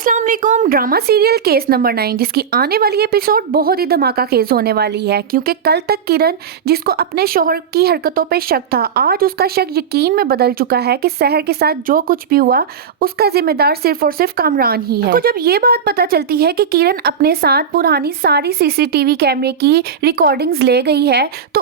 अस्सलाम वालेकुम। Drama serial case number 9 जिसकी आने वाली एपिसोड बहुत ही धमाका केस होने वाली है, क्योंकि कल तक किरण जिसको अपने शोहर की हरकतों पे शक था, आज उसका शक यकीन में बदल चुका है कि सहर के साथ जो कुछ भी हुआ उसका जिम्मेदार सिर्फ और सिर्फ कामरान ही है। तो जब ये बात पता चलती है कि किरण अपने साथ पुरानी सारी सीसीटीवी कैमरे की रिकॉर्डिंग्स ले गई है, तो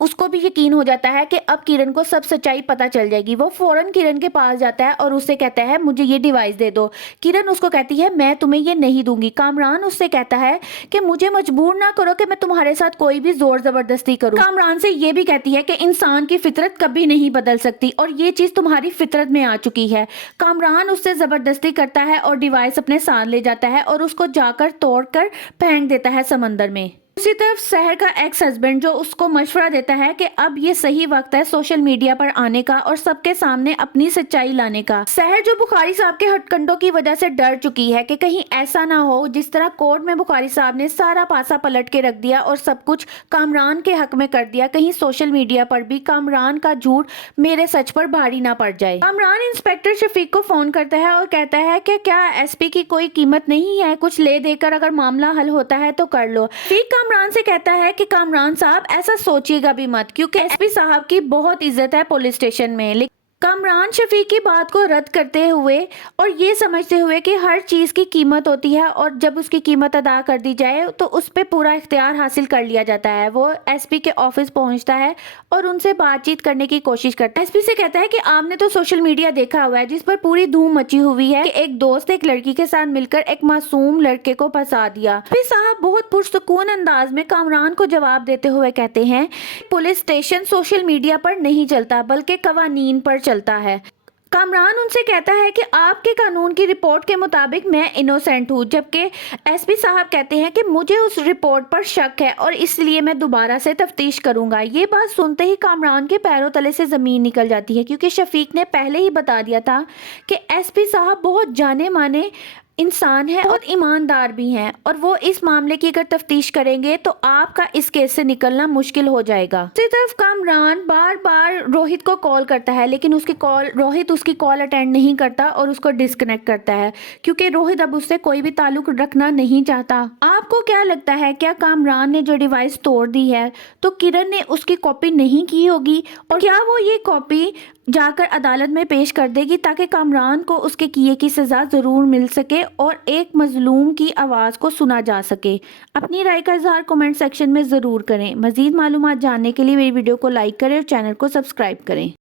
उसको भी यकीन हो जाता है कि अब किरण को सब सच्चाई पता चल जाएगी। वो फौरन किरण के पास जाता है और उससे कहता है मुझे ये डिवाइस दे दो। किरण उसको कहती है मैं तुम्हें ये नहीं दूंगी। कामरान उससे कहता है कि मुझे मजबूर ना करो कि मैं तुम्हारे साथ कोई भी जोर जबरदस्ती करूं। कामरान से ये भी कहती है कि इंसान की फितरत कभी नहीं बदल सकती और ये चीज तुम्हारी फितरत में आ चुकी है। कामरान उससे जबरदस्ती करता है और डिवाइस अपने साथ ले जाता है और उसको जाकर तोड़कर फेंक देता है समंदर में। उसी तरफ सहर का एक्स हस्बैंड जो उसको मशवरा देता है कि अब ये सही वक्त है सोशल मीडिया पर आने का और सबके सामने अपनी सच्चाई लाने का। सहर जो बुखारी साहब के हथकंडों की वजह से डर चुकी है कि कहीं ऐसा ना हो जिस तरह कोर्ट में बुखारी साहब ने सारा पासा पलट के रख दिया और सब कुछ कामरान के हक में कर दिया, कहीं सोशल मीडिया पर भी कामरान का झूठ मेरे सच पर भारी ना पड़ जाए। कामरान इंस्पेक्टर शफीक को फोन करता है और कहता है कि क्या एसपी की कोई कीमत नहीं है, कुछ ले देकर अगर मामला हल होता है तो कर लो। कामरान से कहता है कि कामरान साहब ऐसा सोचिएगा भी मत, क्योंकि एसपी साहब की बहुत इज्जत है पुलिस स्टेशन में। कामरान शफीक की बात को रद्द करते हुए और ये समझते हुए कि हर चीज़ की कीमत होती है और जब उसकी कीमत अदा कर दी जाए तो उस पर पूरा इख्तियार हासिल कर लिया जाता है। वो एसपी के ऑफिस पहुंचता है और उनसे बातचीत करने की कोशिश करता है। एसपी से कहता है कि आपने तो सोशल मीडिया देखा हुआ है जिस पर पूरी धूम मची हुई है कि एक दोस्त एक लड़की के साथ मिलकर एक मासूम लड़के को फंसा दिया। एसपी साहब बहुत पुरसुकून अंदाज में कामरान को जवाब देते हुए कहते हैं पुलिस स्टेशन सोशल मीडिया पर नहीं चलता बल्कि कवानीन पर चलता है। कामरान उनसे कहता है कि आपके कानून की रिपोर्ट के मुताबिक मैं इनोसेंट हूँ, जबकि एसपी साहब कहते हैं कि मुझे उस रिपोर्ट पर शक है और इसलिए मैं दोबारा से तफ्तीश करूंगा। ये बात सुनते ही कामरान के पैरों तले से ज़मीन निकल जाती है, क्योंकि शफीक ने पहले ही बता दिया था कि एसपी साहब बहुत जाने माने इंसान है, बहुत ईमानदार भी हैं और वो इस मामले की अगर तफ्तीश करेंगे तो आपका इस केस से निकलना मुश्किल हो जाएगा। दूसरी तरफ कामरान बार बार रोहित को कॉल करता है, लेकिन रोहित उसकी कॉल अटेंड नहीं करता और उसको डिस्कनेक्ट करता है, क्योंकि रोहित अब उससे कोई भी ताल्लुक रखना नहीं चाहता। आपको क्या लगता है, क्या कामरान ने जो डिवाइस तोड़ दी है तो किरण ने उसकी कॉपी नहीं की होगी और क्या वो ये कॉपी जाकर अदालत में पेश कर देगी ताकि कामरान को उसके किए की सज़ा ज़रूर मिल सके और एक मजलूम की आवाज़ को सुना जा सके। अपनी राय का इजहार कमेंट सेक्शन में ज़रूर करें। मज़ीद मालूमात जानने के लिए मेरी वीडियो को लाइक करें और चैनल को सब्सक्राइब करें।